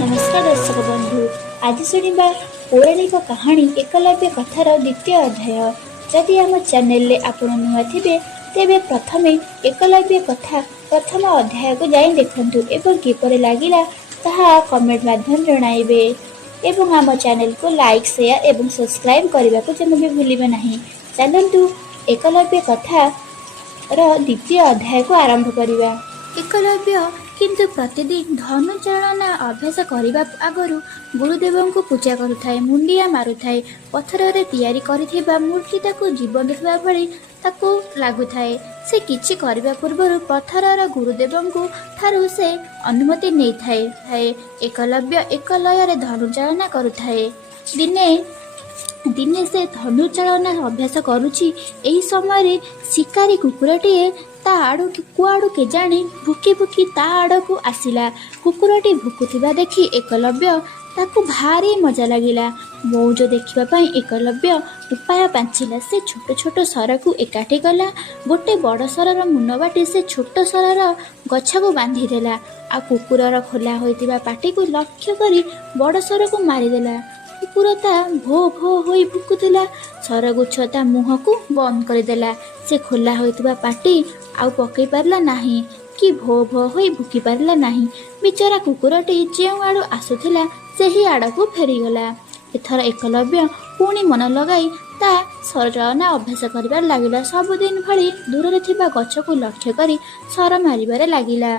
नमस्कार दर्शक बंधु, आज शुणा पौराणिक कहानी एकलव्य कथार द्वितीय अध्याय। जदि आम चैनल आपण नुआ थे तेबे प्रथमे एकलव्य कथा प्रथम अध्याय को जाई देखंतु एवं किपर लागिला ताहा कमेंट माध्यम जणाइबे एवं आम चैनल को लाइक शेयर एवं सब्सक्राइब करने को जमा भी भूलिबे नहीं। चलंतु एकलव्य कथा द्वितीय अध्याय को आरंभ करिबा। एकलव्य किंतु प्रतिदिन धनुचालना अभ्यास करने आगु गुरुदेव को पूजा करुए, मुंडिया मारुए, पत्थर रे तैयारी करिथिबा मूर्ति ताकू जीवन देखा भली ताकू लागुए। से किछि करबा पूर्व पत्थर गुरुदेव को ठारू से अनुमति नहीं थाए। एकलव्य एक लय धनुचालना करुए। दिने से धनुचालना अभ्यास करुछि। एही समय शिकारी कुकुरटीए ता आड़ू कुआड़ू के जाने भुकी भुकी ता आड़ को आसिला। कुकुरटी भुकुथिबा देखि एकलव्य ताकू भारी मजा लागिला। मौज देखिबा पई एकलव्य उपाय पांचिला। से छोट छोट सर को एकाठी कला। गोटे बड़ सरर मुन बाटी से छोट सरर गछ को बांधी देला। आ कुकुरर खोला होइतिबा पाटी को लक्ष्य करी बड़ सर को मारिदेला। कुकुरता भो भो होई भुकुथिला। सरगुच्छ ता मुह को बंद करदेला। से खोला होइतिबा पाटी आउ पकई पारला नाही कि भो भो होई भुकी पारला नाही। बिचारा कुकुरटी जेउ आड़ू आसुथिला सेही आड़को फेरीगला। एथर एकलव्य पुणी मन लगाई ता सरचालना अभ्यास करिबार लागिला। सबुदिन भली दूर रे थिबा गछ को लक्ष्य करी सर मारिबारे लागिला।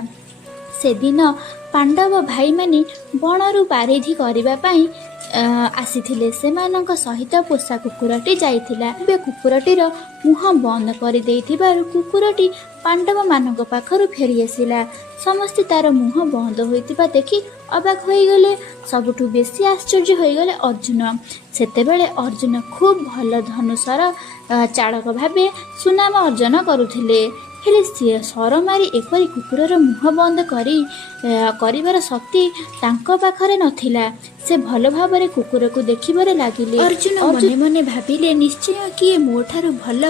से दिन पांडव भाई माने बनरु पारिधि करिबा पई आसीथिले। सेमानंक सहित पोषा कुकुरटी जाइथिला। कुकुरटीर मुह बंद कर देइथिबारु कुकुरटी पांडव मानक पाखरु फेरी आसिला। समस्ते तार मुह बंद होइतिबा देखि अबाक होइगले। सबुठु बेसी आश्चर्य होइगले अर्जुन। सेतेबेले अर्जुन खूब भल धनुषर चालक भाबे सुनाम अर्जन करुथिले। हेले सर मारी एपरी कुकुरर मुह बंद करिबार शक्ति तांको पाखरे नथिला। से भल भाबरे कुकुर को देखिबारे लागिले। अर्जुन मने मने भाबिले निश्चय किए मोठारु भल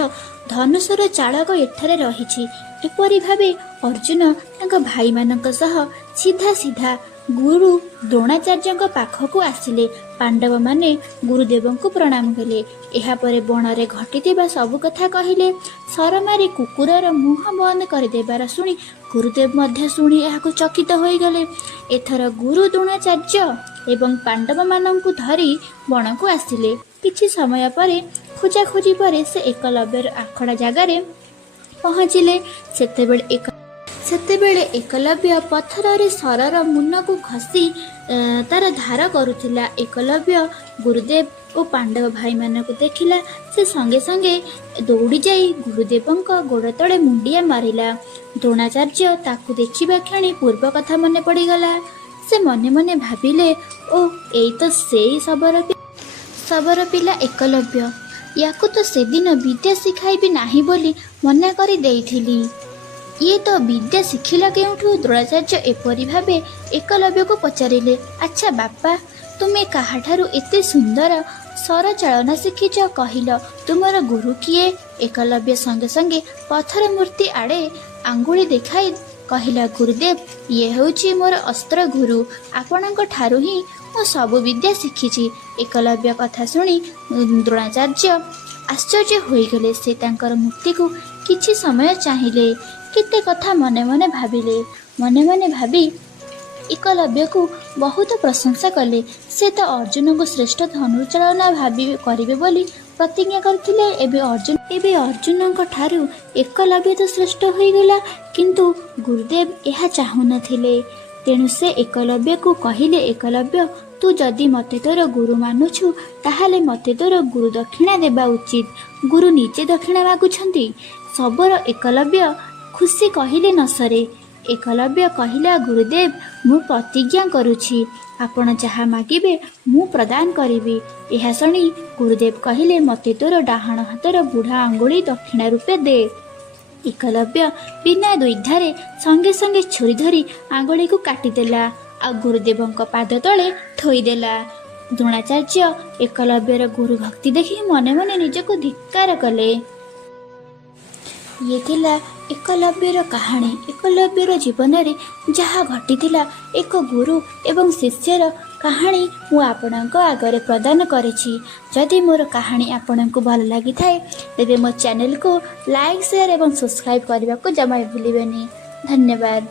धनुषर चालक एठारे रहिछि। एपरी भाबे अर्जुन तांका भाई मानक सह सीधा सीधा गुरु द्रोणाचार्य पाखक आसिले। पांडव माने गुरुदेव को प्रणाम कले। एहा परे बणरे घटिथिबा सब कथा कहिले। सर मारी कुकुरर मुह बंद करदेबार शुणी गुरुदेव मध्य शुणी एहाको चकित होइगले। एथर गुरु द्रोणाचार्य एवं पांडव मानंकु धरी बण को आसिले। किछि समय परे खोजाखोजी परे से एकलव्यर आखड़ा जगार पहुँचिले। सेतेबेले एकलव्य पत्थर रे सरर मुन को खसी तार धार करुथिला। एकलव्य गुरुदेव और पांडव भाई मान को देखिला। से संगे संगे दौड़ी जाई गुरुदेवंक गोड़ तले मुंडिया मारिला। द्रोणाचार्य ताकू देखिबा क्षणी पूर्व कथा मने पड़ीगला। से मने मने भाबिले ओ एई तो सेई सबर पिला एकलव्य। याकू तो सेदिन विद्या शिखाइबी नाही बोली मना करी देइथिली। ये तो विद्या शिखिला केउठू? द्रोणाचार्य एपरी भाबे एकलव्य को पचारिले। अच्छा बापा, तुमे काहाठारू एते सुंदर सर चालना शिखिच कहिल? तुमर गुरु किए? एकलव्य संगे संगे पत्थर मूर्ति आड़े आंगुली देखाई कहिला, गुरुदेव ये होउची मोर अस्त्र गुरु। आपणक ठारू ही मो सब विद्या शिखिची। एकलव्य कथा शुणी द्रोणाचार्य आश्चर्य होइगले। से तांकर मुक्ति को किछि समय चाहिए। केते कथा मने मने भाबिले। मने मने भाबी एकलव्य को बहुत प्रशंसा कले। से तो अर्जुन को श्रेष्ठ धनुचालना भाबी करिवे बोली प्रतिज्ञा करथिले। एबे अर्जुन ठारू एकलव्य तो श्रेष्ठ होइगला, किंतु गुरुदेव यह चाहू नथिले। तेणु से एकलव्य को कहिले, एकलव्य तू जदि मते तोर गुरु मानुछु ताहाले मते तोर गुरु दक्षिणा देबा उचित। गुरु निजे दक्षिणा मागुछंती। सबर एकलव्य खुशी कहिले न सरे। एकलव्य कहिला, गुरुदेव मु प्रतिज्ञा करुछि, आपण जहा मागिबे मु प्रदान करिबी। एहा शुणी गुरुदेव कहिले, मते तोर डाहाण हातर बुढ़ा आंगुली दक्षिणा रूपे दे। एकलव्य बिना द्विधारे संगे संगे छुरी धरी आंगुली को काटिदेला। आ गुरुदेवंक पाद तले थोईदेला। द्रोणाचार्य एकलव्यर गुरु भक्ति देखि मने मने निजको धिक्कार कले। ये थिला ଏକଲବ୍ୟର କାହାଣୀ ଏକଲବ୍ୟର ଜୀବନରେ ଯାହା ଘଟିଥିଲା ଏକ ଗୁରୁ ଏବଂ ଶିଷ୍ୟର କାହାଣୀ ମୁଁ ଆପଣଙ୍କ ଆଗରେ ପ୍ରଦାନ କରିଛି। ଯଦି ମୋର କାହାଣୀ ଆପଣଙ୍କୁ ଭଲ ଲାଗିଥାଏ ତେବେ ମୋ ଚ୍ୟାନେଲକୁ ଲାଇକ୍ ସେୟାର ଏବଂ ସବସ୍କ୍ରାଇବ୍ କରିବାକୁ ଜମା ଭୁଲିବେନି। ଧନ୍ୟବାଦ।